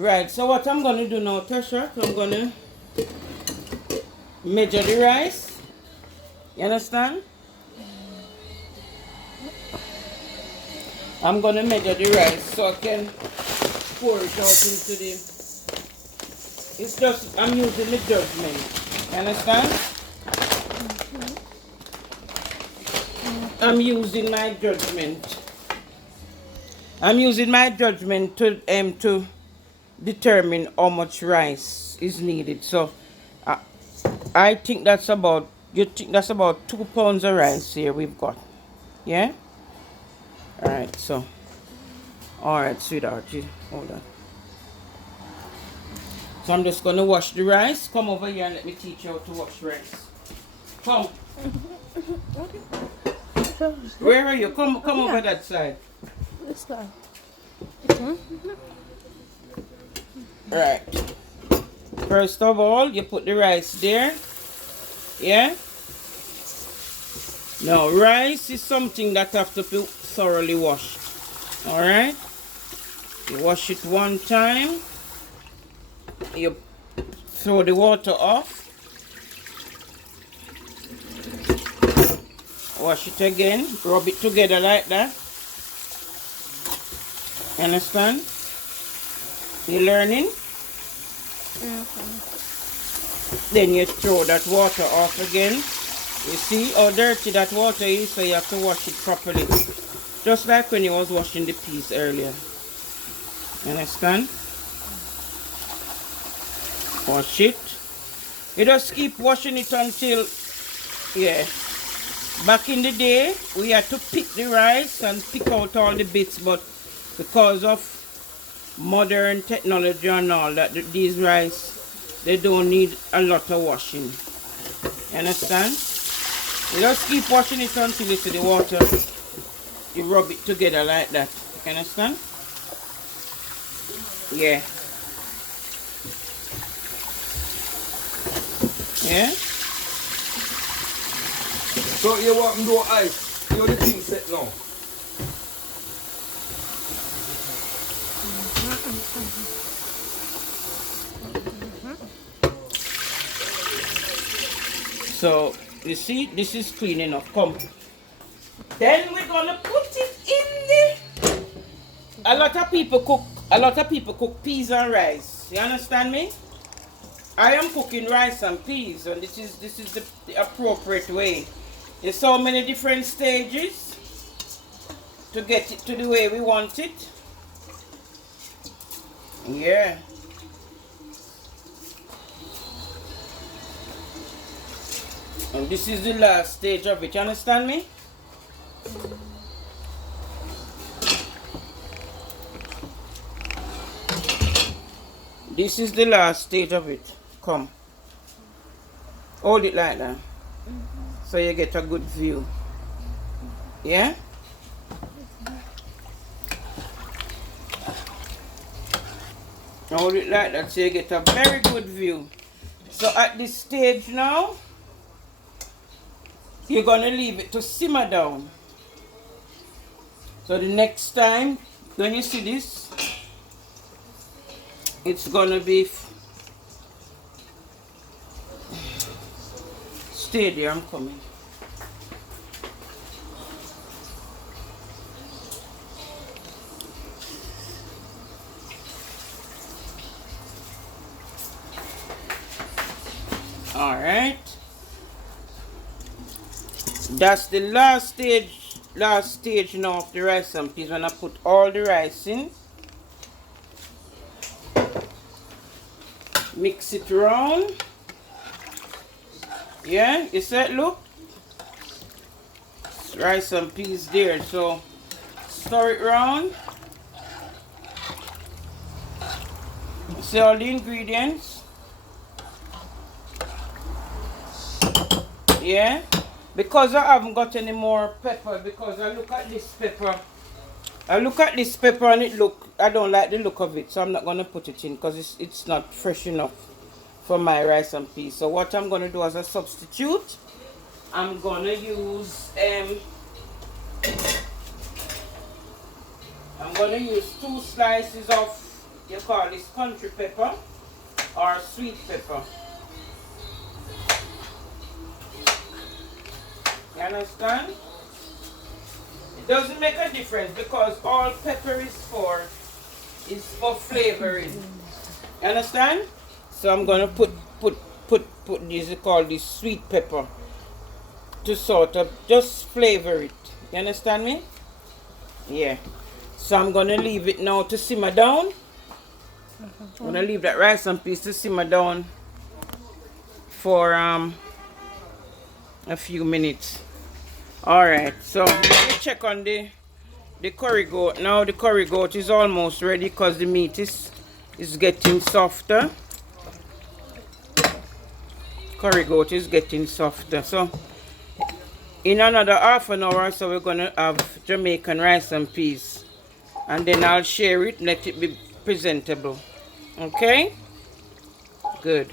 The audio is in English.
Right, so what I'm gonna do now, Tasha, I'm gonna measure the rice. You understand? I'm gonna measure the rice so I can pour it out into the. It's just I'm using the judgment. You understand? I'm using my judgment. I'm using my judgment to determine how much rice is needed. So I think that's about, you think that's about 2 pounds of rice here we've got. Yeah? Alright, so alright, sweetheart, hold on. So I'm just gonna wash the rice. Come over here and let me teach you how to wash rice. Come. Where are you? Come over that side. This side. Right. First of all, you put the rice there. Yeah? Now, rice is something that have to be thoroughly washed. Alright? You wash it one time. You throw the water off. Wash it again. Rub it together like that. Understand? You learning? Then you throw that water off again. You see how dirty that water is, so you have to wash it properly. Just like when you was washing the peas earlier. Understand? Wash it. You just keep washing it until, yeah. Back in the day, we had to pick the rice and pick out all the bits, but because of modern technology and all that, these rice, they don't need a lot of washing. You understand? You just keep washing it until you see the water. You rub it together like that. You understand? Yeah. Yeah? So you want to do ice? You the thing set now. So you see, this is clean enough. Come. Then we're gonna put it in the. A lot of people cook peas and rice. You understand me? I am cooking rice and peas, and this is the appropriate way. There's so many different stages to get it to the way we want it. Yeah. And this is the last stage of it. You understand me? This is the last stage of it. Come. Hold it like that. So you get a good view. Yeah? Hold it like that so you get a very good view. So at this stage now, you're going to leave it to simmer down. So the next time when you see this, it's going to be steady. I'm coming. All right. That's the last stage now of the rice and peas. When I put all the rice in, mix it around. Yeah, you see it, look? Rice and peas there. So stir it around. See all the ingredients? Yeah? Because I haven't got any more pepper, because I look at this pepper. And I don't like the look of it, so I'm not going to put it in because it's not fresh enough for my rice and peas. So what I'm going to do as a substitute, I'm going to use 2 slices of You call this country pepper or sweet pepper. You understand? It doesn't make a difference because all pepper is for flavoring. You understand? So I'm gonna put this, called this sweet pepper, to sort of just flavor it. You understand me? Yeah. So I'm gonna leave it now to simmer down. I'm gonna leave that rice and peas to simmer down for a few minutes. Alright, so let me check on the curry goat. Now the curry goat is almost ready because the meat is getting softer. Curry goat is getting softer. So in another half an hour, so we're gonna have Jamaican rice and peas, and then I'll share it, let it be presentable. Okay, good.